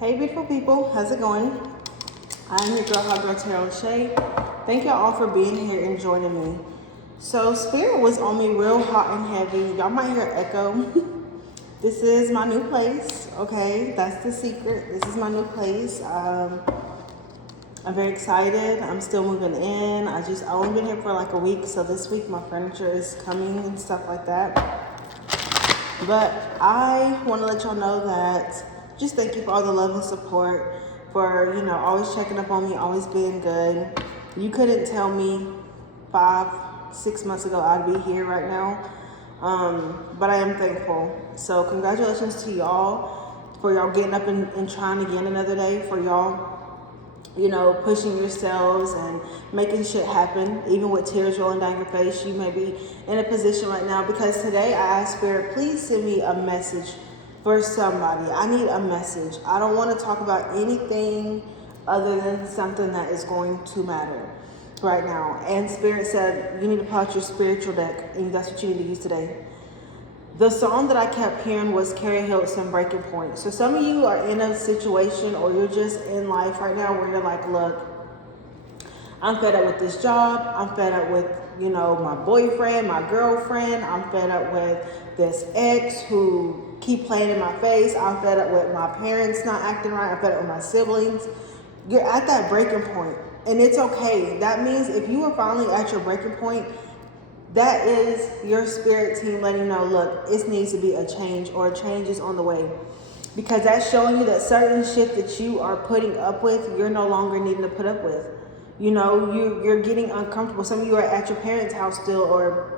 Hey beautiful people, how's it going? I'm your girl, Hot Girl Tarot Shay. Thank y'all all for being here and joining me. So Spirit was on me real hot and heavy. Y'all might hear echo. This is my new place, okay? That's the secret. This is my new place. I'm very excited. I'm still moving in. I've only been here for like a week, so this week my furniture is coming and stuff like that. But I want to let y'all know that just thank you for all the love and support, for, always checking up on me, always being good. You couldn't tell me 5-6 months ago I'd be here right now. But I am thankful. So congratulations to y'all for y'all getting up and trying again another day, for y'all pushing yourselves and making shit happen, even with tears rolling down your face. You may be in a position right now, because today I asked Spirit, please send me a message for somebody. I need a message. I don't want to talk about anything other than something that is going to matter right now. And Spirit said, you need to pull out your spiritual deck, and that's what you need to use today. The song that I kept hearing was Carrie Hilton, Breaking Point. So some of you are in a situation, or you're just in life right now where you're like, look, I'm fed up with this job. I'm fed up with, my boyfriend, my girlfriend. I'm fed up with this ex who keep playing in my face. I'm fed up with my parents not acting right. I'm fed up with my siblings. You're at that breaking point, and it's okay. That means if you are finally at your breaking point, that is your spirit team letting you know, look, it needs to be a change, or a change is on the way. Because that's showing you that certain shit that you are putting up with, you're no longer needing to put up with. You're getting uncomfortable. Some of you are at your parents' house still, or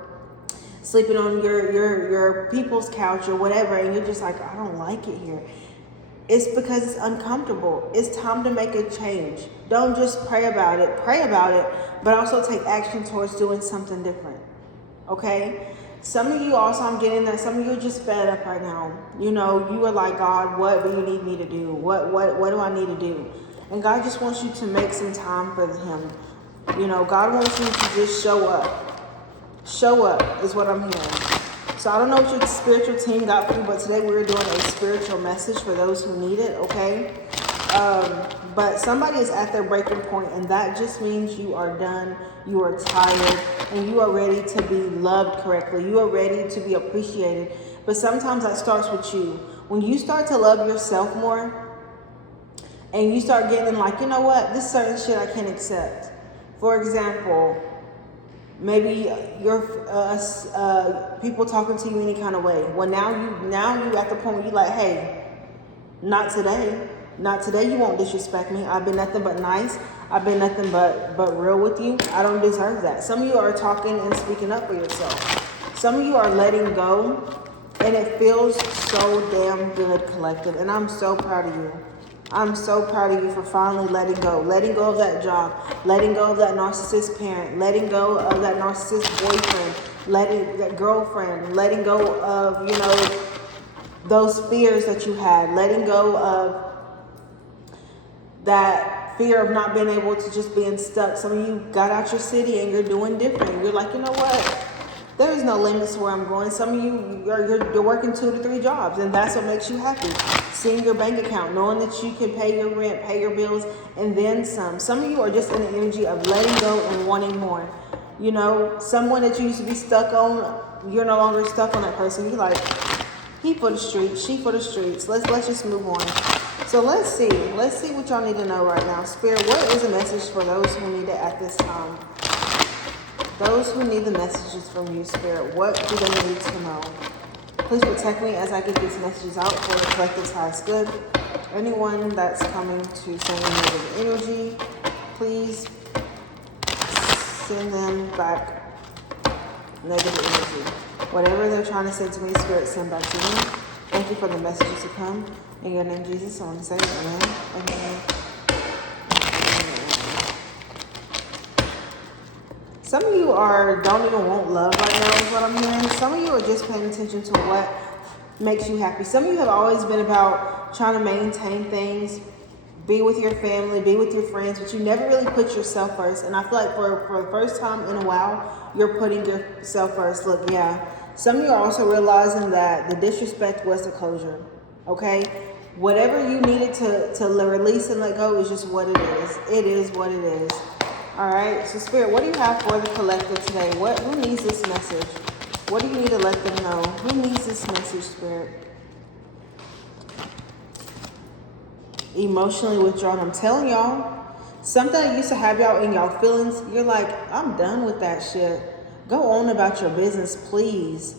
sleeping on your people's couch or whatever, and you're just like, I don't like it here. It's because it's uncomfortable. It's time to make a change. Don't just pray about it, but also take action towards doing something different. Okay? Some of you also, I'm getting that some of you are just fed up right now. You are like, God, what do you need me to do? What do I need to do? And God just wants you to make some time for him. God wants you to just show up. Show up is what I'm hearing. So I don't know what your spiritual team got for you, but today we're doing a spiritual message for those who need it, okay? But somebody is at their breaking point, and that just means you are done, you are tired, and you are ready to be loved correctly. You are ready to be appreciated. But sometimes that starts with you. When you start to love yourself more, and you start getting like, you know what, this certain shit I can't accept. For example, maybe your people talking to you any kind of way. Well, now you at the point where you like, hey, not today. Not today. You won't disrespect me. I've been nothing but nice. I've been nothing but real with you. I don't deserve that. Some of you are talking and speaking up for yourself. Some of you are letting go, and it feels so damn good, collective. And I'm so proud of you. I'm so proud of you for finally letting go of that job, letting go of that narcissist parent, letting go of that narcissist boyfriend, that girlfriend, letting go of, those fears that you had, letting go of that fear of not being able to, just being stuck. Some of you got out your city and you're doing different. You're like, you know what? There is no limits to where I'm going. Some of you, you're working 2 to 3 jobs, and that's what makes you happy. Seeing your bank account, knowing that you can pay your rent, pay your bills, and then some. Some of you are just in the energy of letting go and wanting more. Someone that you used to be stuck on, you're no longer stuck on that person. You're like, he for the streets, she for the streets. Let's just move on. So let's see what y'all need to know right now. Spirit, what is a message for those who need it at this time? Those who need the messages from you, Spirit, what do they need to know? Please protect me as I get these messages out for the collective's highest good. Anyone that's coming to send me negative energy, please send them back negative energy. Whatever they're trying to send to me, Spirit, send back to me. Thank you for the messages to come. In your name, Jesus, I want to say amen. Amen. Some of you don't even want love right now is what I'm hearing. Some of you are just paying attention to what makes you happy. Some of you have always been about trying to maintain things, be with your family, be with your friends, but you never really put yourself first. And I feel like for the first time in a while, you're putting yourself first. Look, yeah. Some of you are also realizing that the disrespect was the closure. Okay? Whatever you needed to release and let go is just what it is. It is what it is. All right. So Spirit, what do you have for the collective today? Who needs this message? What do you need to let them know? Who needs this message, Spirit? Emotionally withdrawn. I'm telling y'all, something that used to have y'all in y'all feelings, you're like, I'm done with that shit. Go on about your business, please.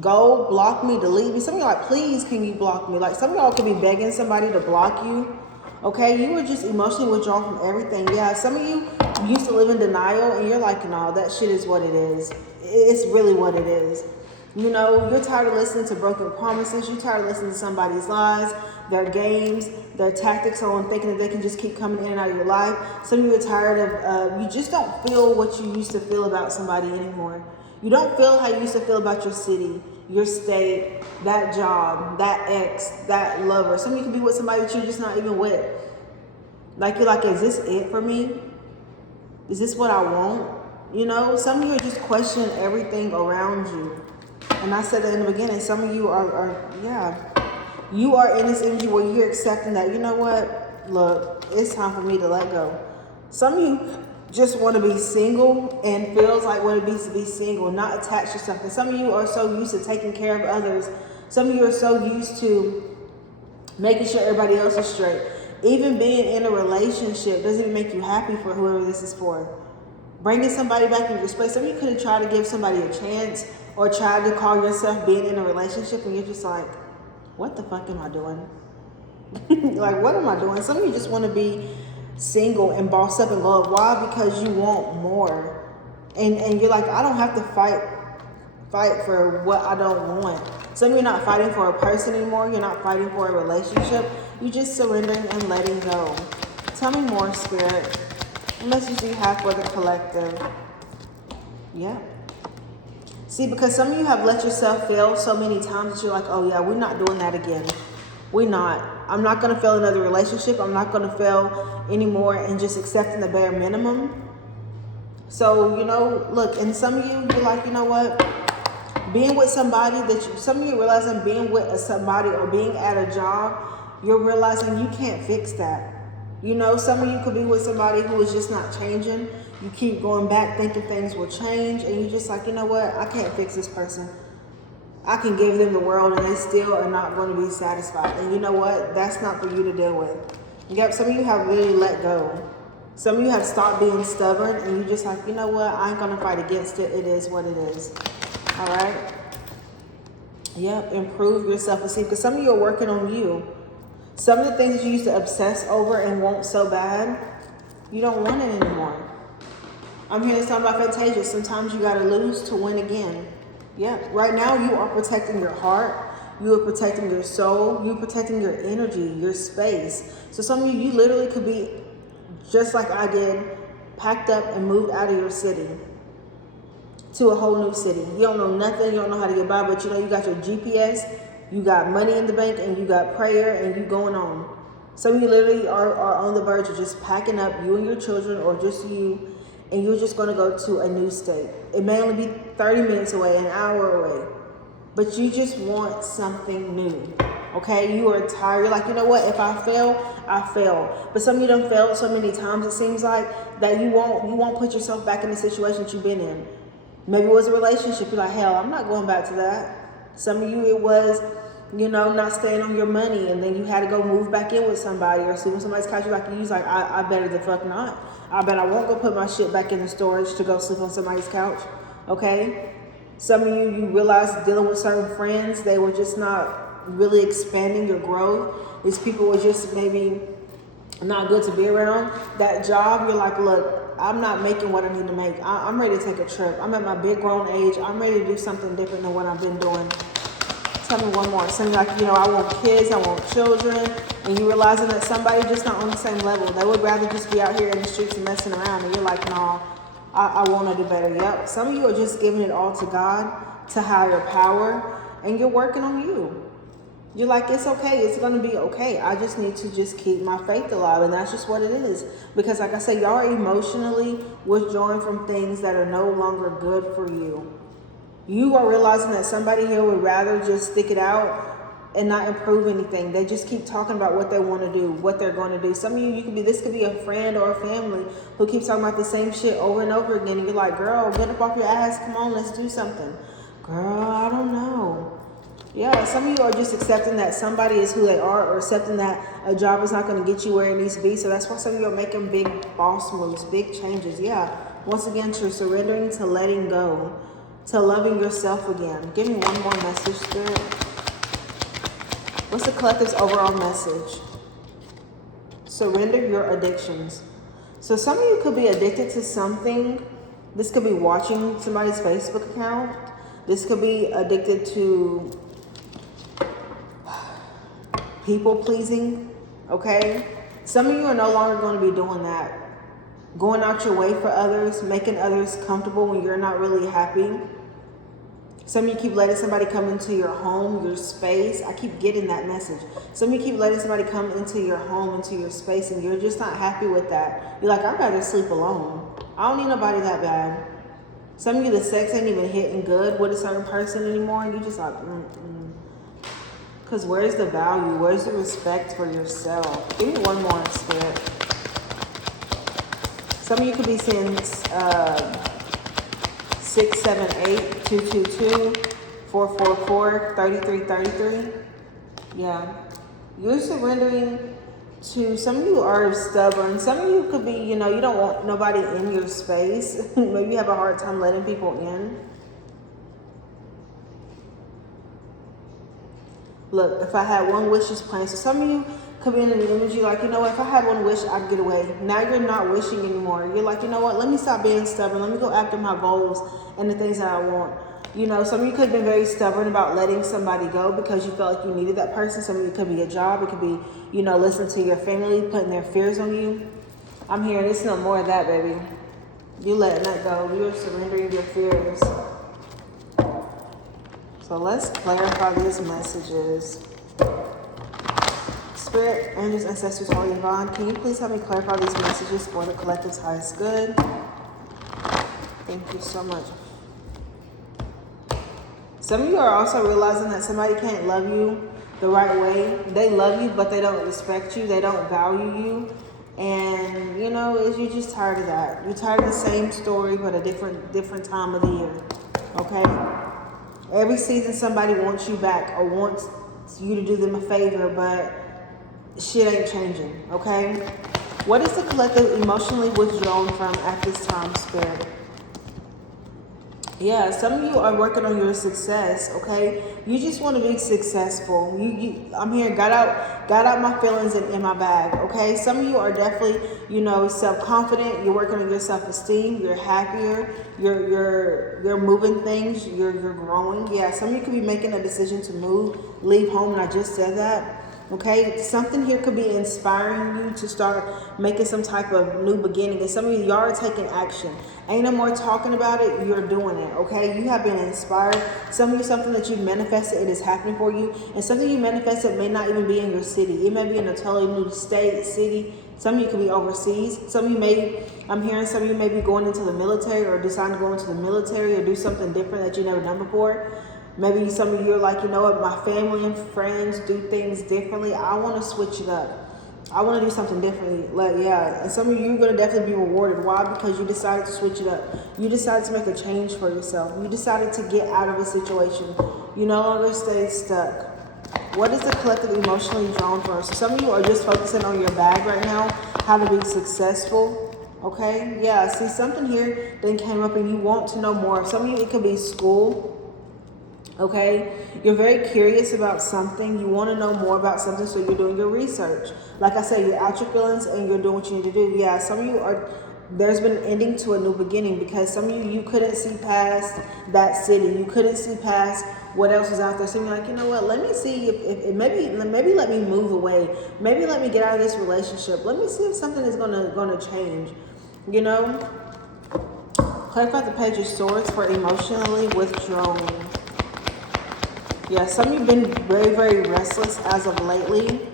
Go block me, delete me. Some of y'all like, please, can you block me? Like, some of y'all could be begging somebody to block you. Okay, you were just emotionally withdrawn from everything. Yeah, some of you used to live in denial, and you're like, no, that shit is what it is. It's really what it is. You know, you're tired of listening to broken promises. You're tired of listening to somebody's lies, their games, their tactics on thinking that they can just keep coming in and out of your life. Some of you are tired of, you just don't feel what you used to feel about somebody anymore. You don't feel how you used to feel about your city, your state, that job, that ex, that lover. Some of you could be with somebody that you're just not even with. Like, you're like, is this it for me? Is this what I want? You know, some of you are just questioning everything around you. And I said that in the beginning, some of you you are in this energy where you're accepting that, you know what? Look, it's time for me to let go. Some of you just want to be single and feels like what it means to be single, not attached to something. Some of you are so used to taking care of others. Some of you are so used to making sure everybody else is straight. Even being in a relationship doesn't even make you happy for whoever this is for. Bringing somebody back in your space. Some of you could have tried to give somebody a chance or tried to call yourself being in a relationship, and you're just like, what the fuck am I doing? Like, what am I doing? Some of you just want to be single and boss up and go up. Why? Because you want more. And you're like, I don't have to fight for what I don't want. Some of you are not fighting for a person anymore. You're not fighting for a relationship. You're just surrendering and letting go. Tell me more, Spirit. What message do you have for the collective? Yeah. See, because some of you have let yourself fail so many times that you're like, oh yeah, we're not doing that again. We're not. I'm not going to fail another relationship. I'm not going to fail anymore, and just accepting the bare minimum. So, you know, look, and some of you, you're like, you know what? Being with somebody some of you realizing being with somebody or being at a job, you're realizing you can't fix that. You know, some of you could be with somebody who is just not changing. You keep going back thinking things will change, and you're just like, you know what? I can't fix this person. I can give them the world, and they still are not going to be satisfied. And you know what? That's not for you to deal with. Yep, some of you have really let go. Some of you have stopped being stubborn, and you're just like, you know what? I ain't going to fight against it. It is what it is. All right? Yep, improve your self-esteem, because some of you are working on you. Some of the things that you used to obsess over and want so bad, you don't want it anymore. I'm here to talk about contagious. Sometimes you got to lose to win again. Yeah, right now you are protecting your heart. You are protecting your soul. You're protecting your energy, your space. So some of you literally could be, just like I did, packed up and moved out of your city to a whole new city. You don't know nothing. You don't know how to get by, but you know you got your GPS, you got money in the bank, and you got prayer, and you going on. Some of you literally are on the verge of just packing up, you and your children, or just you, and you're just going to go to a new state. It may only be 30 minutes away, an hour away, but you just want something new. Okay, you are tired. You're like, you know what? If I fail, I fail. But some of you done failed so many times. It seems like that you won't put yourself back in the situation that you've been in. Maybe it was a relationship. You're like, hell, I'm not going back to that. Some of you, it was, you know, not staying on your money, and then you had to go move back in with somebody or sleep on somebody's couch. You're like, I better the fuck not. I bet I won't go put my shit back in the storage to go sleep on somebody's couch. Okay? Some of you realize dealing with certain friends, they were just not really expanding your growth. These people were just maybe not good to be around. That job, you're like, look, I'm not making what I need to make. I'm ready to take a trip. I'm at my big grown age. I'm ready to do something different than what I've been doing. Tell me one more. Something like, you know, I want kids, I want children, and you realizing that somebody just not on the same level. They would rather just be out here in the streets and messing around, and you're like, no, I want to do better. Yep. Some of you are just giving it all to God, to higher power, and you're working on you. You're like, it's okay. It's going to be okay. I just need to just keep my faith alive, and that's just what it is. Because like I said, y'all are emotionally withdrawing from things that are no longer good for you. You are realizing that somebody here would rather just stick it out and not improve anything. They just keep talking about what they want to do, what they're going to do. Some of you could be, this could be a friend or a family who keeps talking about the same shit over and over again. And you're like, girl, get up off your ass. Come on, let's do something. Girl, I don't know. Yeah, some of you are just accepting that somebody is who they are, or accepting that a job is not going to get you where it needs to be. So that's why some of you are making big boss moves, big changes. Yeah, once again, you're surrendering to letting go, to loving yourself again. Give me one more message, Spirit. What's the collective's overall message? Surrender your addictions. So some of you could be addicted to something. This could be watching somebody's Facebook account. This could be addicted to people pleasing, okay? Some of you are no longer going to be doing that. Going out your way for others, making others comfortable when you're not really happy. Some of you keep letting somebody come into your home, your space. I keep getting that message. Some of you keep letting somebody come into your home, into your space, and you're just not happy with that. You're like, I'd rather sleep alone. I don't need nobody that bad. Some of you, the sex ain't even hitting good with a certain person anymore, and you just like, Because where's the value? Where's the respect for yourself? Give me one more, Spirit. Some of you could be seeing 678 222 444 3333. Yeah. You're surrendering to, some of you are stubborn. Some of you could be, you don't want nobody in your space. Maybe you have a hard time letting people in. Look, if I had one wish is plain. So some of you could be in an energy like, if I had one wish, I'd get away. Now you're not wishing anymore. You're like, let me stop being stubborn. Let me go after my goals and the things that I want. Some of you could have been very stubborn about letting somebody go because you felt like you needed that person. Some of you could be a job. It could be, listening to your family, putting their fears on you. I'm hearing it's no more of that, baby. You letting that go. You're surrendering your fears. So let's clarify these messages. Spirit, angels, ancestors, holy and divine, can you please help me clarify these messages for the collective's highest good? Thank you so much. Some of you are also realizing that somebody can't love you the right way. They love you, but they don't respect you. They don't value you. And, you're just tired of that. You're tired of the same story, but a different time of the year. Okay? Every season somebody wants you back or wants you to do them a favor, but shit ain't changing, okay? What is the collective emotionally withdrawn from at this time, Spirit? Yeah, some of you are working on your success, okay? You just want to be successful. I'm here, got out my feelings in my bag, okay? Some of you are definitely, self-confident. You're working on your self-esteem. You're happier. You're moving things. You're growing. Yeah, some of you could be making a decision to move, leave home, and I just said that. Okay, something here could be inspiring you to start making some type of new beginning. And some of you, y'all are taking action. Ain't no more talking about it, you're doing it, okay? You have been inspired. Some of you, something that you manifested, it is happening for you. And something you manifested may not even be in your city. It may be in a totally new state, city. Some of you could be overseas. Some of you I'm hearing some of you may be going into the military or deciding to go into the military or do something different that you've never done before. Maybe some of you are like, my family and friends do things differently. I want to switch it up. I want to do something differently. And some of you are going to definitely be rewarded. Why? Because you decided to switch it up. You decided to make a change for yourself. You decided to get out of a situation. You no longer stay stuck. What is the collective emotionally drawn from? So some of you are just focusing on your bag right now, how to be successful. Okay? Yeah, see, something here then came up and you want to know more. Some of you, it could be school. Okay, you're very curious about something. You want to know more about something, so you're doing your research. Like I said, you're out your feelings and you're doing what you need to do. Yeah, some of you are, there's been an ending to a new beginning because some of you couldn't see past that city. You couldn't see past what else was out there. So you're like, let me see if maybe let me move away. Maybe let me get out of this relationship. Let me see if something is gonna change. Clarify the Page of Swords for emotionally withdrawing. Yeah, some of you have been very, very restless as of lately.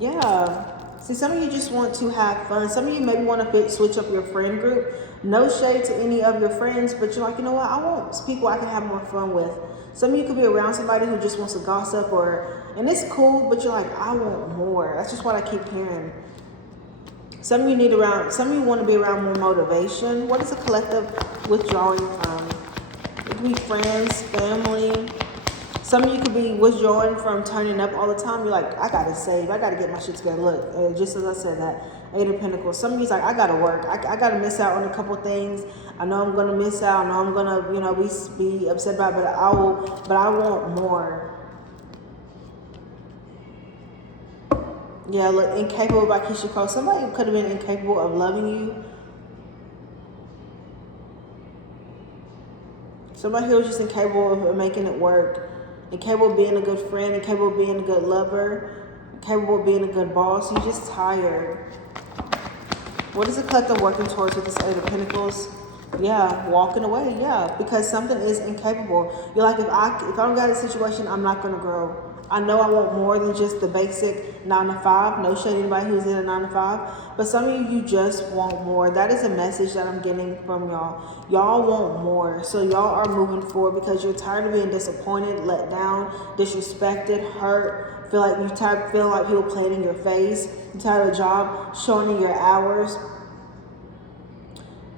Yeah. See, some of you just want to have fun. Some of you maybe want to switch up your friend group. No shade to any of your friends, but you're like, I want people I can have more fun with. Some of you could be around somebody who just wants to gossip, and it's cool, but you're like, I want more. That's just what I keep hearing. Some of you want to be around more motivation. What is a collective withdrawing from? It could be friends, family. Some of you could be withdrawing from turning up all the time. You're like, I gotta save. I gotta get my shit together. Look, just as I said that, Eight of Pentacles. Some of you's like, I gotta work. I gotta miss out on a couple things. I know I'm gonna miss out. I know I'm gonna, be upset about it, but I want more. Yeah, look, incapable by Keisha Cole. Somebody could have been incapable of loving you. Somebody here was just incapable of making it work. Incapable of being a good friend. Incapable of being a good lover. Incapable of being a good boss. You're just tired. What is the collective working towards with this Eight of Pentacles? Yeah, walking away. Yeah, because something is incapable. You're like, if I don't got a situation, I'm not going to grow. I know I want more than just the basic 9 to 5. No shade anybody who's in a 9 to 5. But some of you just want more. That is a message that I'm getting from y'all. Y'all want more. So y'all are moving forward because you're tired of being disappointed, let down, disrespected, hurt. Feel like you're tired of feeling like people playing in your face. You're tired of a job showing you your hours.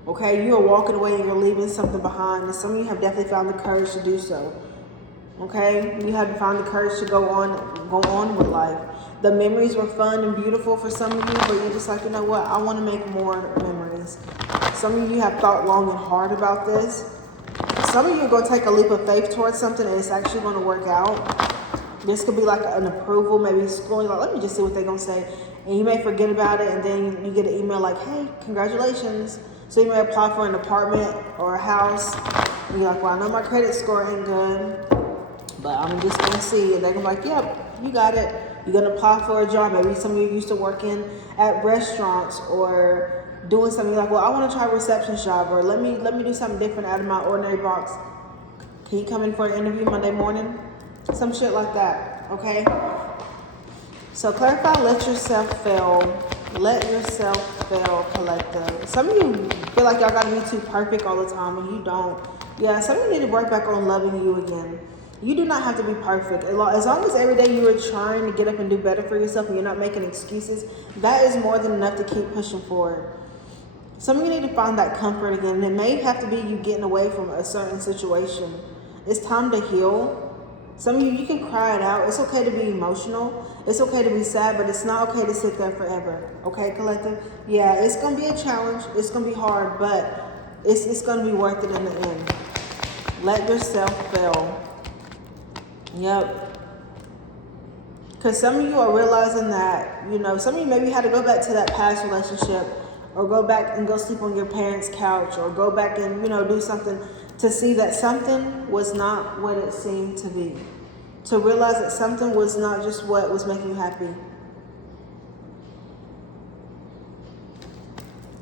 Okay, you are walking away and you're leaving something behind. And some of you have definitely found the courage to do so. Okay, you had to find the courage to go on with life. The memories were fun and beautiful for some of you, but you're just like, you know what? I want to make more memories. Some of you have thought long and hard about this. Some of you are going to take a leap of faith towards something and it's actually going to work out. This could be like an approval, maybe scrolling like, let me just see what they're going to say. And you may forget about it, and then you get an email like, hey, congratulations. So you may apply for an apartment or a house. And you're like, well, I know my credit score ain't good, but I'm just going to see. And they're going to be like, yep, you got it. You're going to apply for a job. Maybe some of you used to working at restaurants or doing something like, well, I want to try a reception job, or let me do something different out of my ordinary box. Can you come in for an interview Monday morning? Some shit like that, okay? So clarify, let yourself fail. Let yourself fail, collective. Some of you feel like y'all got to be too perfect all the time, and you don't. Yeah, some of you need to work back on loving you again. You do not have to be perfect. As long as every day you are trying to get up and do better for yourself and you're not making excuses, that is more than enough to keep pushing forward. Some of you need to find that comfort again. And it may have to be you getting away from a certain situation. It's time to heal. Some of you can cry it out. It's okay to be emotional. It's okay to be sad, but it's not okay to sit there forever. Okay, collective? Yeah, it's going to be a challenge. It's going to be hard, but it's going to be worth it in the end. Let yourself fail. Yep. Because some of you are realizing that, some of you maybe had to go back to that past relationship, or go back and go sleep on your parents' couch, or go back and, do something to see that something was not what it seemed to be. To realize that something was not just what was making you happy.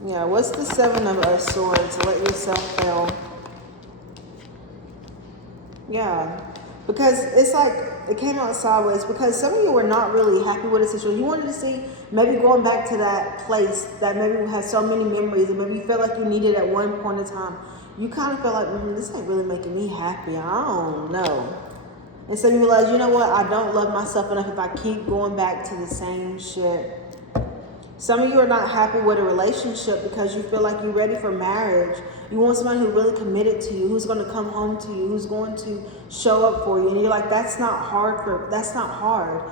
Yeah, what's the Seven of Swords? Let yourself fail. Yeah. Because it's like it came out sideways, because some of you were not really happy with the situation. You wanted to see maybe going back to that place that maybe had so many memories, and maybe you felt like you needed at one point in time. You kind of felt like, this ain't really making me happy. I don't know. And so you realize, you know what? I don't love myself enough if I keep going back to the same shit. Some of you are not happy with a relationship because you feel like you're ready for marriage. You want somebody who's really committed to you, who's going to come home to you, who's going to show up for you. And you're like, that's not hard.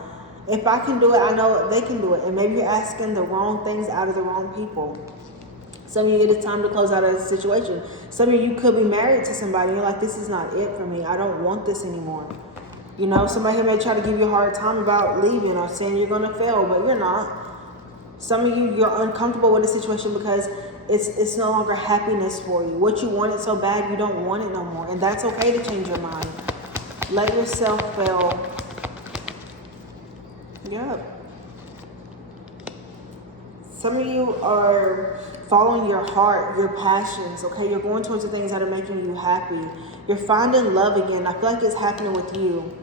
If I can do it, I know they can do it. And maybe you're asking the wrong things out of the wrong people. Some of you, it's time to close out of the situation. Some of you could be married to somebody and you're like, this is not it for me. I don't want this anymore. Somebody who may try to give you a hard time about leaving or saying you're going to fail, but you're not. Some of you, you're uncomfortable with the situation because it's no longer happiness for you. What you wanted so bad, you don't want it no more. And that's okay to change your mind. Let yourself fail. Yep. Some of you are following your heart, your passions, okay? You're going towards the things that are making you happy. You're finding love again. I feel like it's happening with you.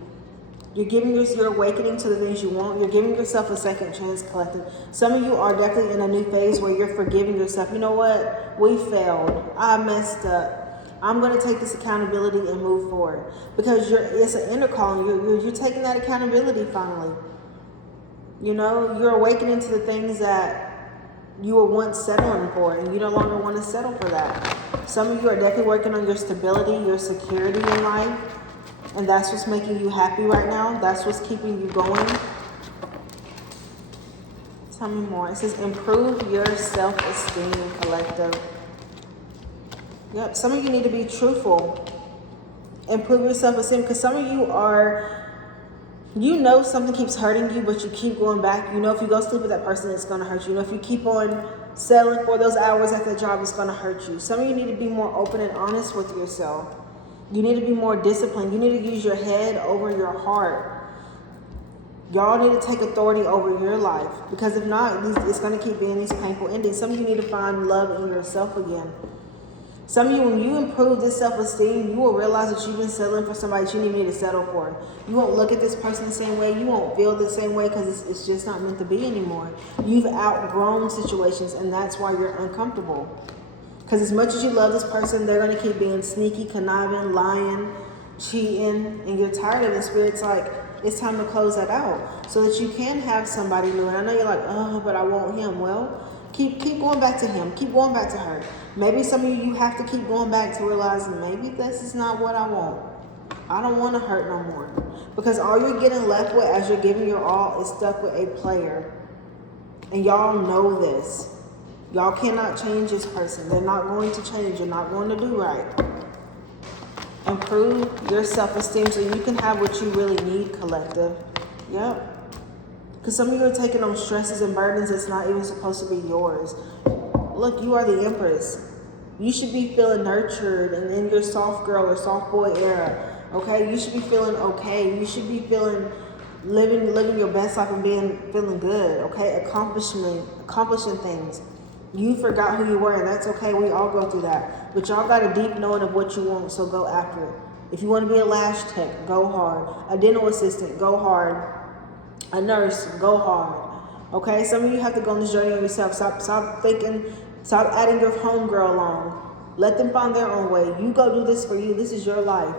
You're awakening to the things you want. You're giving yourself a second chance, collective. Some of you are definitely in a new phase where you're forgiving yourself. You know what? We failed. I messed up. I'm going to take this accountability and move forward. Because it's an inner calling. You're taking that accountability finally. You know, you're awakening to the things that you were once settling for, and you no longer want to settle for that. Some of you are definitely working on your stability, your security in life, and that's what's making you happy right now. That's what's keeping you going. Tell me more. It says improve your self-esteem, collective. Yep, some of you need to be truthful. Improve your self-esteem, because some of you are, you know something keeps hurting you, but you keep going back. You know if you go sleep with that person, it's going to hurt you. You know if you keep on settling for those hours at the job, it's going to hurt you. Some of you need to be more open and honest with yourself. You need to be more disciplined. You need to use your head over your heart. Y'all need to take authority over your life, because if not, it's going to keep being these painful endings. Some of you need to find love in yourself again. Some of you, when you improve this self-esteem, you will realize that you've been settling for somebody that you didn't need to settle for. You won't look at this person the same way. You won't feel the same way, because it's just not meant to be anymore. You've outgrown situations, and that's why you're uncomfortable. Because as much as you love this person, they're going to keep being sneaky, conniving, lying, cheating, and you're tired of it. Spirit's like, it's time to close that out so that you can have somebody new. And I know you're like, oh, but I want him. Well, keep going back to him. Keep going back to her. Maybe some of you have to keep going back to realize maybe this is not what I want. I don't want to hurt no more. Because all you're getting left with as you're giving your all is stuck with a player. And y'all know this. Y'all cannot change this person. They're not going to change. You're not going to do right. Improve your self-esteem so you can have what you really need, collective. Yep. Because some of you are taking on stresses and burdens that's not even supposed to be yours. Look, you are the Empress. You should be feeling nurtured and in your soft girl or soft boy era. Okay? You should be feeling okay. You should be feeling living your best life and feeling good. Okay? Accomplishing things. You forgot who you were, and that's okay. We all go through that. But y'all got a deep knowing of what you want, so go after it. If you want to be a lash tech, go hard. A dental assistant, go hard. A nurse, go hard. Okay? Some of you have to go on this journey of yourself. Stop thinking, stop adding your homegirl along. Let them find their own way. You go do this for you. This is your life.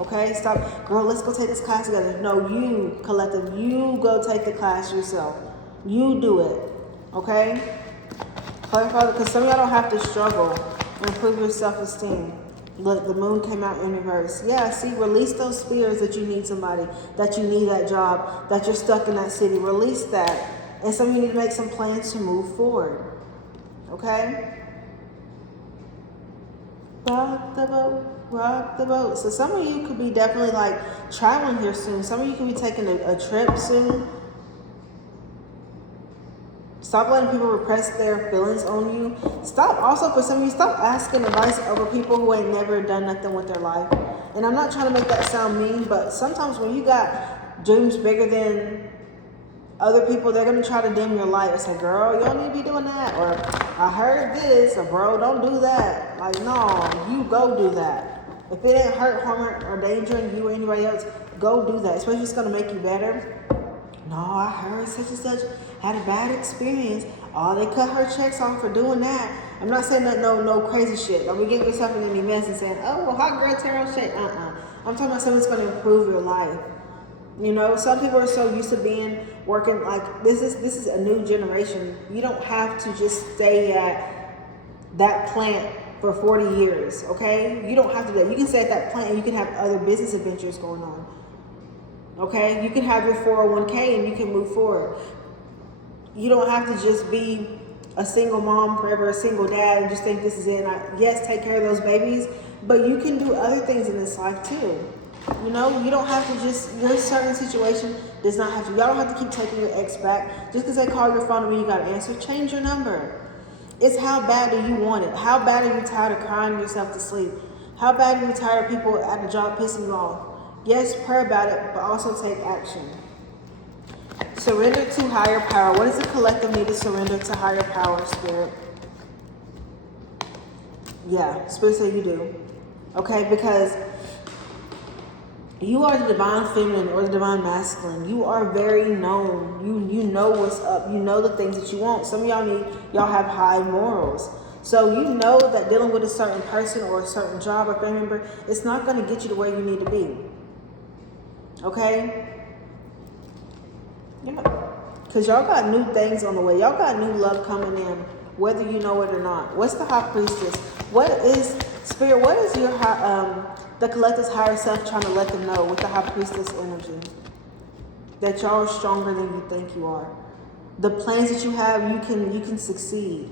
Okay? Stop, girl, let's go take this class together. No, you, collective, you go take the class yourself. You do it. Okay? Because some of y'all don't have to struggle. Improve your self-esteem. Look, the moon came out in reverse. Yeah, see, release those fears that you need somebody, that you need that job, that you're stuck in that city. Release that. And some of you need to make some plans to move forward. Okay? Rock the boat, rock the boat. So some of you could be definitely like traveling here soon. Some of you could be taking a trip soon. Stop letting people repress their feelings on you. Stop, also for some of you, stop asking advice over people who ain't never done nothing with their life. And I'm not trying to make that sound mean, but sometimes when you got dreams bigger than other people, they're going to try to dim your light and say, girl, you don't need to be doing that. Or I heard this, or bro, don't do that. Like, no, you go do that. If it ain't hurt, harm, or endangering you or anybody else, go do that. Especially if it's going to make you better. No, I heard such and such had a bad experience. Oh, they cut her checks off for doing that. I'm not saying that no crazy shit. Don't be getting yourself in any mess and saying, oh, well, hot girl tarot shit. I'm talking about something that's going to improve your life. You know, some people are so used to working like this is a new generation. You don't have to just stay at that plant for 40 years, okay? You don't have to do that. You can stay at that plant and you can have other business adventures going on. Okay, you can have your 401k and you can move forward. You don't have to just be a single mom forever, a single dad, and just think this is it. Yes, take care of those babies, but you can do other things in this life too. You know, you don't have to your certain situation does not have to. Y'all don't have to keep taking your ex back. Just because they call your phone and you got to answer, change your number. It's how bad do you want it? How bad are you tired of crying yourself to sleep? How bad are you tired of people at the job pissing you off? Yes, pray about it, but also take action. Surrender to higher power. What does the collective need to surrender to higher power, Spirit? Yeah, Spirit said you do. Okay, because you are the divine feminine or the divine masculine. You are very known. You know what's up. You know the things that you want. Some of y'all have high morals. So you know that dealing with a certain person or a certain job or family member, it's not going to get you to where you need to be. Okay? Yeah. Because y'all got new things on the way. Y'all got new love coming in, whether you know it or not. What's the High Priestess? What is, Spirit, what is your the collective's higher self trying to let them know with the High Priestess energy? That y'all are stronger than you think you are. The plans that you have, you can succeed.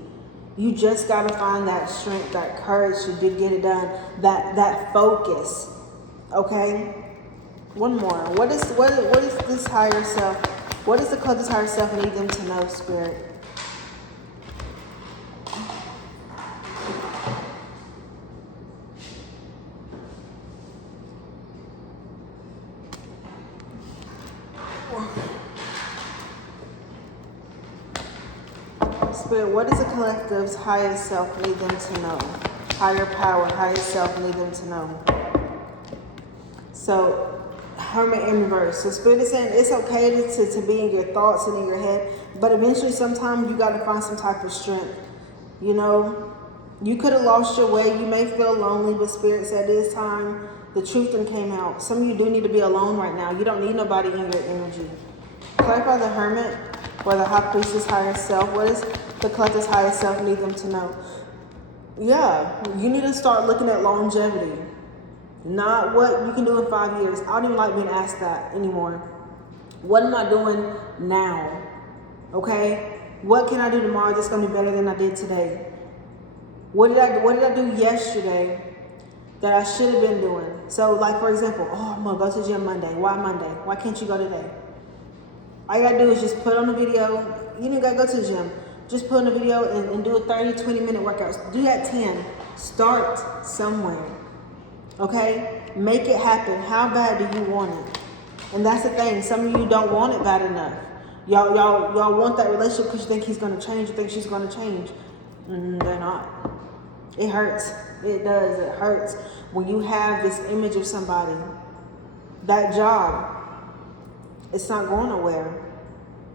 You just got to find that strength, that courage to get it done, that focus. Okay? One more. What is this higher self? What does the collective's higher self need them to know, Spirit? Spirit, what does the collective's highest self need them to know? Higher power, highest self need them to know. So, Hermit in reverse. So Spirit is saying it's okay to be in your thoughts and in your head, but eventually sometimes you got to find some type of strength. You know, you could have lost your way. You may feel lonely, but Spirit said this time the truth then came out. Some of you do need to be alone right now. You don't need nobody in your energy. Clarify the Hermit or the High Priestess higher self. What does the collective's higher self need them to know? Yeah, you need to start looking at longevity. Not what you can do in 5 years. I don't even like being asked that anymore. What am I doing now? Okay? What can I do tomorrow that's going to be better than I did today? What did I do yesterday that I should have been doing? So, like, for example, I'm going to go to the gym Monday. Why Monday? Why can't you go today? All you got to do is just put on a video. You ain't got to go to the gym. Just put on a video and do a 30, 20-minute workout. Do that 10. Start somewhere. Okay? Make it happen. How bad do you want it? And that's the thing. Some of you don't want it bad enough. Y'all want that relationship because you think he's going to change. You think she's going to change. They're not. It hurts. It does. It hurts when you have this image of somebody. That job, it's not going nowhere.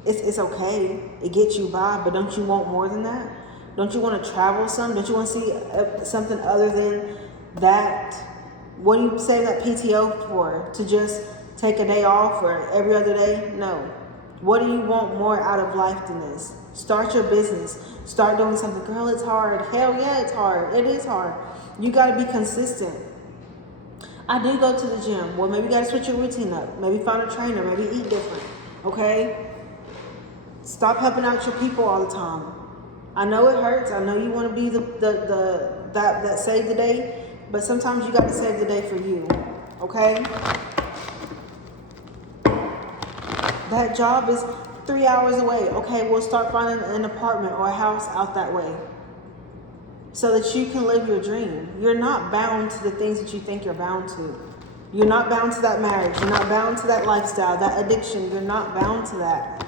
It's okay. It gets you by, but don't you want more than that? Don't you want to travel some? Don't you want to see something other than that? What do you say that PTO for? To just take a day off or every other day? No. What do you want more out of life than this? Start your business. Start doing something. Girl, it's hard. Hell yeah, it's hard. It is hard. You got to be consistent. I do go to the gym. Well, maybe you got to switch your routine up. Maybe find a trainer. Maybe eat different. Okay? Stop helping out your people all the time. I know it hurts. I know you want to be that save the day. But sometimes you got to save the day for you, okay? That job is 3 hours away. Okay, we'll start finding an apartment or a house out that way so that you can live your dream. You're not bound to the things that you think you're bound to. You're not bound to that marriage. You're not bound to that lifestyle, that addiction. You're not bound to that.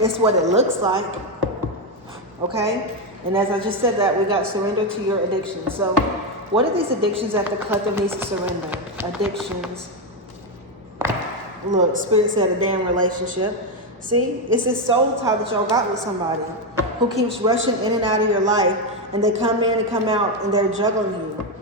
It's what it looks like, okay? And as I just said that, we got surrender to your addiction. So what are these addictions that the collective needs to surrender? Addictions. Look, Spirit said a damn relationship. See, it's this soul tie that y'all got with somebody who keeps rushing in and out of your life, and they come in and come out and they're juggling you.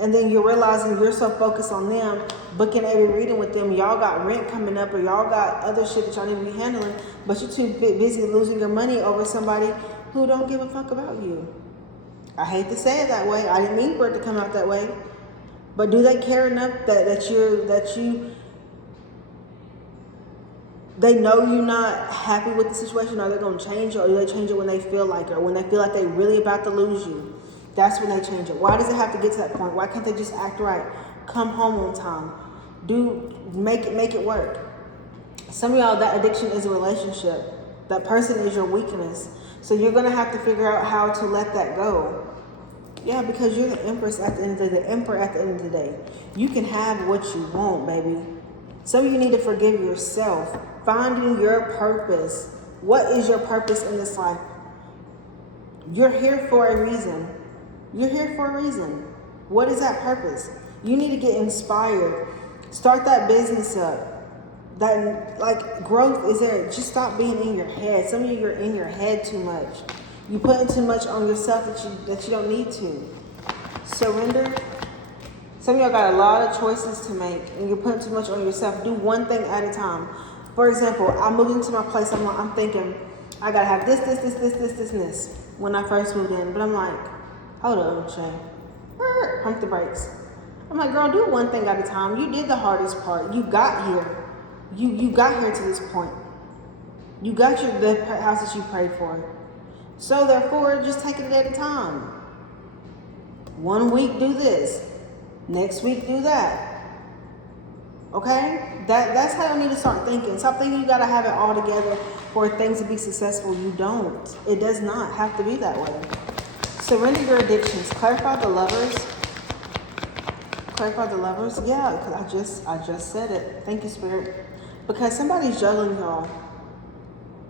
And then you're realizing you're so focused on them, booking every reading with them. Y'all got rent coming up or y'all got other shit that y'all need to be handling, but you're too busy losing your money over somebody who don't give a fuck about you. I hate to say it that way. I didn't mean for it to come out that way. But do they care enough they know you're not happy with the situation? Are they going to change it, or do they change it when they feel like it, or when they feel like they're really about to lose you? That's when they change it. Why does it have to get to that point? Why can't they just act right? Come home on time. Make it work. Some of y'all, that addiction is a relationship. That person is your weakness. So you're going to have to figure out how to let that go. Yeah, because you're the empress at the end of the day, the emperor at the end of the day. You can have what you want, baby. Some of you need to forgive yourself. Finding your purpose. What is your purpose in this life? You're here for a reason. You're here for a reason. What is that purpose? You need to get inspired. Start that business up. That, like, growth is there. Just stop being in your head. Some of you, you're in your head too much. You putting too much on yourself that you don't need to. Surrender. Some of y'all got a lot of choices to make, and you're putting too much on yourself. Do one thing at a time. For example, I moved into my place. I'm thinking, I gotta have this, and this. When I first moved in, but I'm like, hold up, Shay. Pump the brakes. I'm like, girl, do one thing at a time. You did the hardest part. You got here. You got here to this point. You got the house that you prayed for. So therefore, just take it at a time. 1 week do this. Next week do that. Okay? That's how you need to start thinking. Stop thinking you gotta have it all together for things to be successful. You don't. It does not have to be that way. Surrender your addictions. Clarify the lovers. Clarify the lovers. Yeah, because I just said it. Thank you, Spirit. Because somebody's juggling y'all.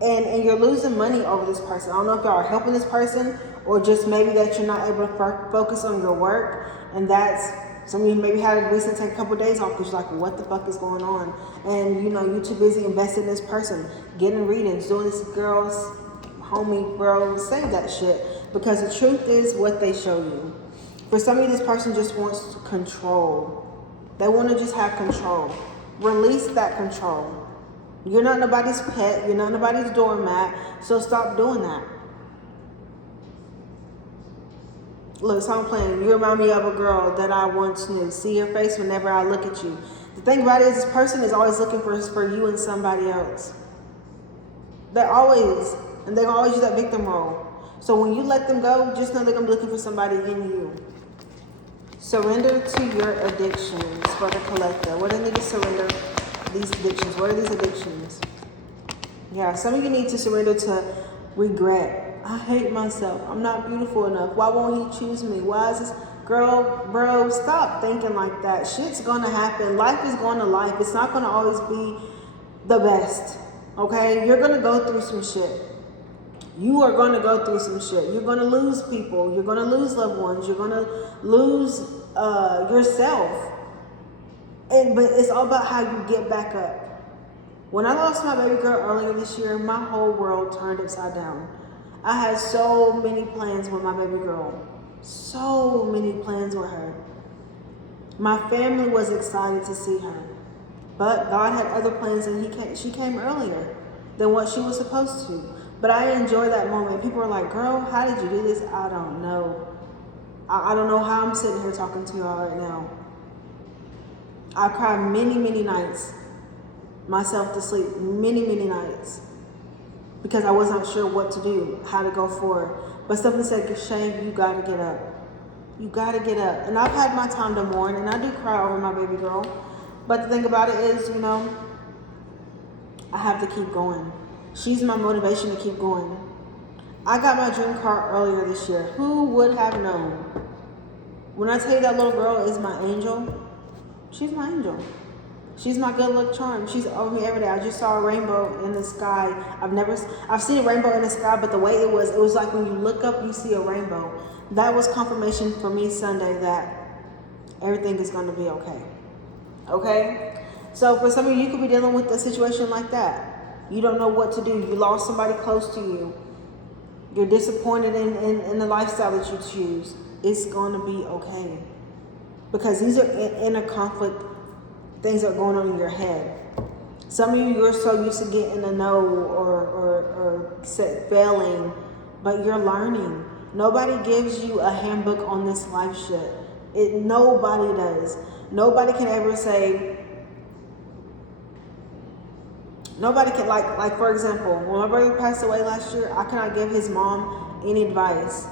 And you're losing money over this person. I don't know if y'all are helping this person or just maybe that you're not able to focus on your work. And that's, some of you maybe had a reason to take a couple of days off because you're like, what the fuck is going on? And you're too busy investing in this person, getting readings, doing this. Girls, homie, bro, say that shit. Because the truth is what they show you. For some of you, this person just wants control. They want to just have control. Release that control. You're not nobody's pet. You're not nobody's doormat. So stop doing that. Look, so I'm playing. You remind me of a girl that I once knew. See your face whenever I look at you. The thing about it is this person is always looking for you and somebody else. They're always, and they always use that victim role. So when you let them go, just know they're going to be looking for somebody in you. Surrender to your addictions for the collector. What do they need to surrender? These addictions. What are these addictions? Yeah, some of you need to surrender to regret. I hate myself. I'm not beautiful enough. Why won't he choose me? Why is this? Girl, bro, stop thinking like that. Shit's gonna happen. Life is going to life. It's not gonna always be the best. Okay? You're gonna go through some shit. You are gonna go through some shit. You're gonna lose people. You're gonna lose loved ones. You're gonna lose yourself. But it's all about how you get back up. When I lost my baby girl earlier this year, my whole world turned upside down. I had so many plans with my baby girl. So many plans with her. My family was excited to see her. But God had other plans and she came earlier than what she was supposed to. But I enjoy that moment. People are like, girl, how did you do this? I don't know. I don't know how I'm sitting here talking to y'all right now. I cried many, many nights myself to sleep. Many, many nights. Because I was not sure what to do, how to go forward. But something said, Shay, you gotta get up. You gotta get up. And I've had my time to mourn, and I do cry over my baby girl. But the thing about it is, I have to keep going. She's my motivation to keep going. I got my dream car earlier this year. Who would have known? When I tell you that little girl is my angel, she's my angel. She's my good luck charm. She's over me every day. I just saw a rainbow in the sky. I've seen a rainbow in the sky, but the way it was like when you look up, you see a rainbow. That was confirmation for me Sunday that everything is going to be okay. Okay? So for some of you could be dealing with a situation like that. You don't know what to do. You lost somebody close to you. You're disappointed in the lifestyle that you choose. It's going to be okay. Because these are inner conflict things that are going on in your head. Some of you, you're so used to getting a no or failing, but you're learning. Nobody gives you a handbook on this life shit. Nobody does. Nobody can ever say, nobody can, like for example, when my brother passed away last year, I cannot give his mom any advice.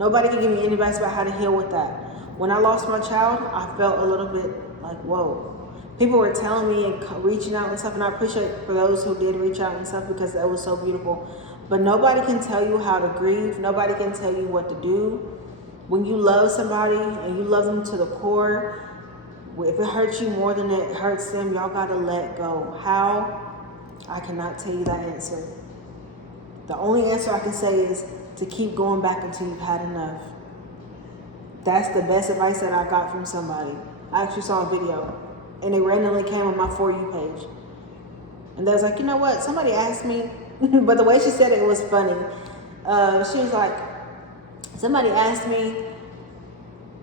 Nobody can give me any advice about how to heal with that. When I lost my child, I felt a little bit like, whoa. People were telling me and reaching out and stuff, and I appreciate for those who did reach out and stuff because that was so beautiful. But nobody can tell you how to grieve. Nobody can tell you what to do. When you love somebody and you love them to the core, if it hurts you more than it hurts them, y'all gotta let go. How? I cannot tell you that answer. The only answer I can say is to keep going back until you've had enough. That's the best advice that I got from somebody. I actually saw a video, and it randomly came on my For You page. And they was like, you know what? Somebody asked me, but the way she said it was funny. She was like, somebody asked me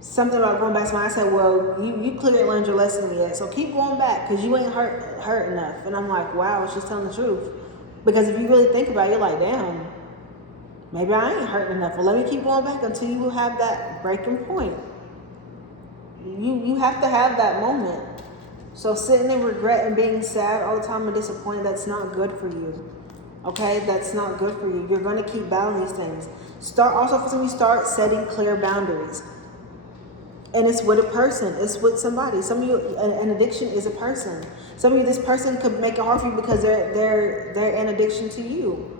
something about going back to mine. I said, well, you clearly learned your lesson yet, so keep going back because you ain't hurt enough. And I'm like, wow, she's telling the truth. Because if you really think about it, you're like, damn, maybe I ain't hurt enough. Well, let me keep going back until you have that breaking point. You have to have that moment. So sitting in regret and being sad all the time and disappointed, that's not good for you. Okay, that's not good for you. You're going to keep battling these things. Start setting clear boundaries. And it's with a person. It's with somebody. Some of you, an addiction is a person. Some of you, this person could make it hard for you because they're an addiction to you.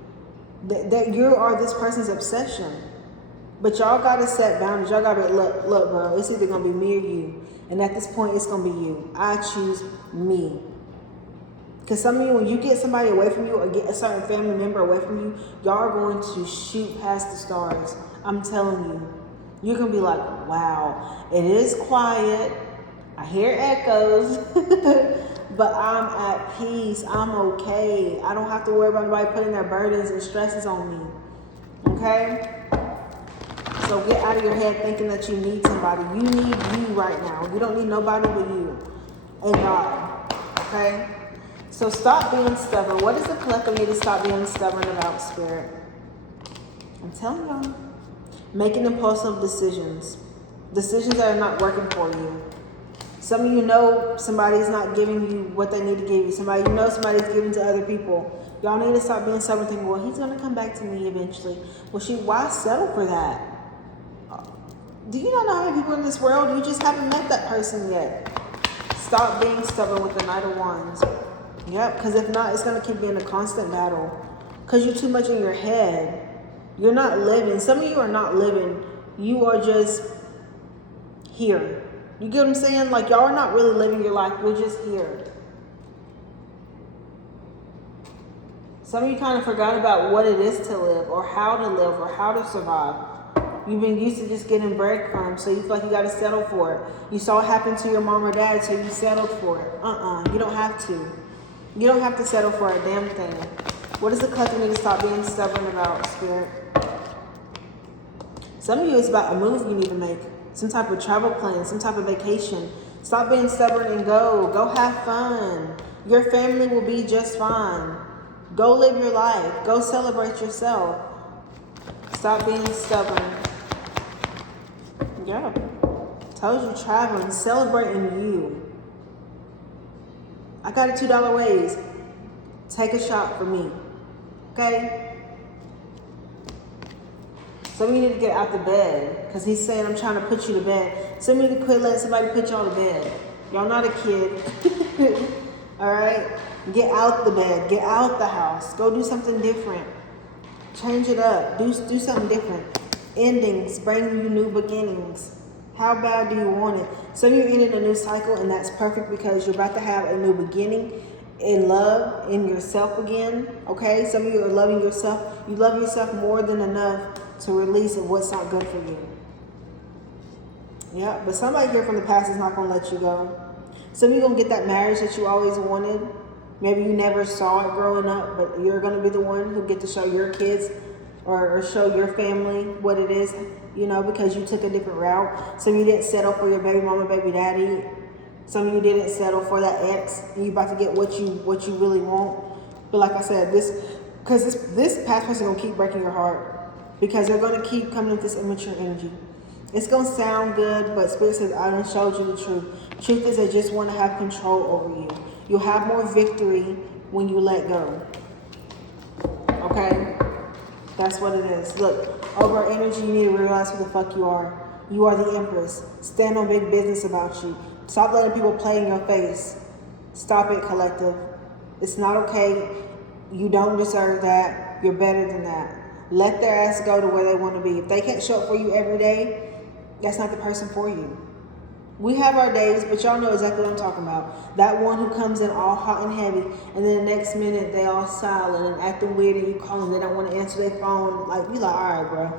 That you are this person's obsession. But y'all got to set boundaries. Y'all got to look, bro. It's either going to be me or you. And at this point, it's going to be you. I choose me. Because some of you, when you get somebody away from you or get a certain family member away from you, y'all are going to shoot past the stars. I'm telling you. You're going to be like, wow, it is quiet. I hear echoes. But I'm at peace. I'm okay. I don't have to worry about anybody putting their burdens and stresses on me. Okay? So get out of your head thinking that you need somebody. You need you right now. You don't need nobody but you and God. Okay? So stop being stubborn. What does the collective need to stop being stubborn about, Spirit? I'm telling y'all. Making impulsive decisions. Decisions that are not working for you. Some of you know somebody's not giving you what they need to give you. Somebody's giving to other people. Y'all need to stop being stubborn thinking, well, he's going to come back to me eventually. Well, why settle for that? Do you not know how many people in this world? You just haven't met that person yet. Stop being stubborn with the Knight of Wands. Yep, because if not, it's going to keep being a constant battle. Because you're too much in your head. You're not living. Some of you are not living. You are just here. You get what I'm saying? Like, y'all are not really living your life. We're just here. Some of you kind of forgot about what it is to live or how to live or how to survive. You've been used to just getting breadcrumbs, so you feel like you got to settle for it. You saw it happen to your mom or dad, so you settled for it. You don't have to. You don't have to settle for a damn thing. What does the collective need to stop being stubborn about, Spirit? Some of you, it's about a move you need to make. Some type of travel plan, some type of vacation. Stop being stubborn and go. Go have fun. Your family will be just fine. Go live your life. Go celebrate yourself. Stop being stubborn. Yeah. Told you, traveling, celebrating you. I got a $2 raise. Take a shot for me. Okay? Some of you need to get out the bed. Because he's saying, I'm trying to put you to bed. Some of you need to quit letting somebody put y'all to bed. Y'all not a kid. Alright? Get out the bed. Get out the house. Go do something different. Change it up. Do something different. Endings bring you new beginnings. How bad do you want it? Some of you are in a new cycle, and that's perfect because you're about to have a new beginning in love, in yourself again. Okay? Some of you are loving yourself. You love yourself more than enough to release what's not good for you. Yeah, but somebody here from the past is not going to let you go. Some of you are going to get that marriage that you always wanted. Maybe you never saw it growing up, but you're going to be the one who get to show your kids or show your family what it is, because you took a different route. Some of you didn't settle for your baby mama, baby daddy. Some of you didn't settle for that ex, and you're about to get what you really want. But like I said, this past person is going to keep breaking your heart because they're going to keep coming with this immature energy. It's going to sound good, but Spirit says, I done showed you the truth. Truth is they just want to have control over you. You'll have more victory when you let go. Okay? That's what it is. Look, over energy, you need to realize who the fuck you are. You are the Empress. Stand on big business about you. Stop letting people play in your face. Stop it, collective. It's not okay. You don't deserve that. You're better than that. Let their ass go to where they want to be. If they can't show up for you every day, that's not the person for you. We have our days, but y'all know exactly what I'm talking about. That one who comes in all hot and heavy, and then the next minute they all silent and acting weird, and you call them, they don't want to answer their phone. Like, you like, all right, bro,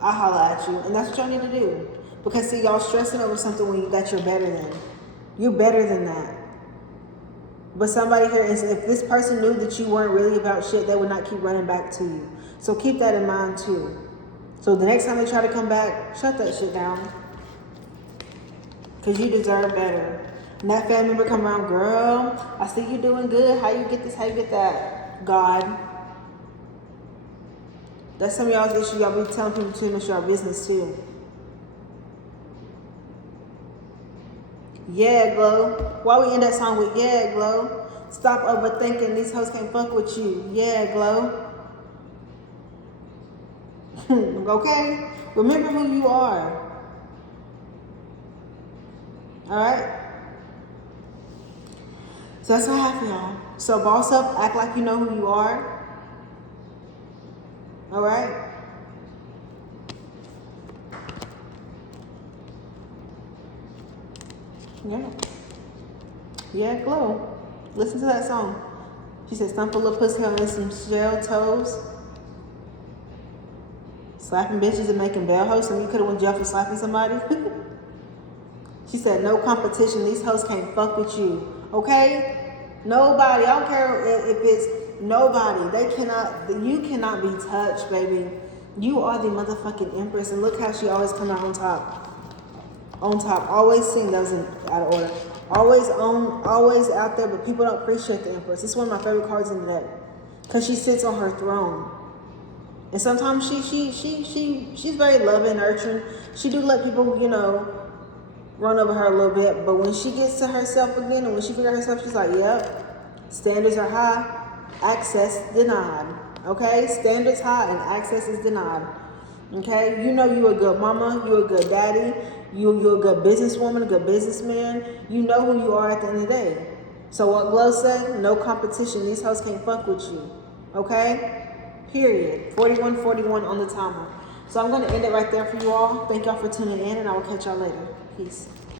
I'll holler at you. And that's what y'all need to do. Because, see, y'all stressing over something that you're better than. You're better than that. But somebody here is, if this person knew that you weren't really about shit, they would not keep running back to you. So keep that in mind too. So the next time they try to come back, shut that shit down. Because you deserve better. And that family member come around, girl, I see you doing good. How you get this? How you get that? God. That's some of y'all's issue. Y'all be telling people too much y'all business too. Yeah, Glow. Why we end that song with yeah, Glow? Stop overthinking. These hoes can't fuck with you. Yeah, Glow. Okay? Remember who you are. Alright? So that's what I have for y'all. So boss up, act like you know who you are. Alright? Yeah. Yeah, Glow. Listen to that song. She said, stump a little pussy on some shell toes. Slapping bitches and making bell hoes. And you could have went to jail for slapping somebody. She said, no competition. These hoes can't fuck with you. Okay? Nobody. I don't care if it's nobody. They cannot, you cannot be touched, baby. You are the motherfucking empress. And look how she always come out on top. On top. Always sing. That was out of order. Always on, always out there, but people don't appreciate the empress. It's one of my favorite cards in the deck. Because she sits on her throne. And sometimes she's very loving, nurturing. She do let people, you know, run over her a little bit. But when she gets to herself again and when she figures herself, she's like, yep, standards are high, access denied. Okay? Standards high and access is denied. Okay? You know you're a good mama, you're a good daddy, you're a good businesswoman, a good businessman. You know who you are at the end of the day. So what Glow said, no competition. These hoes can't fuck with you. Okay? Period. 41:41 on the timer. So I'm going to end it right there for you all. Thank y'all for tuning in, and I will catch y'all later. Peace.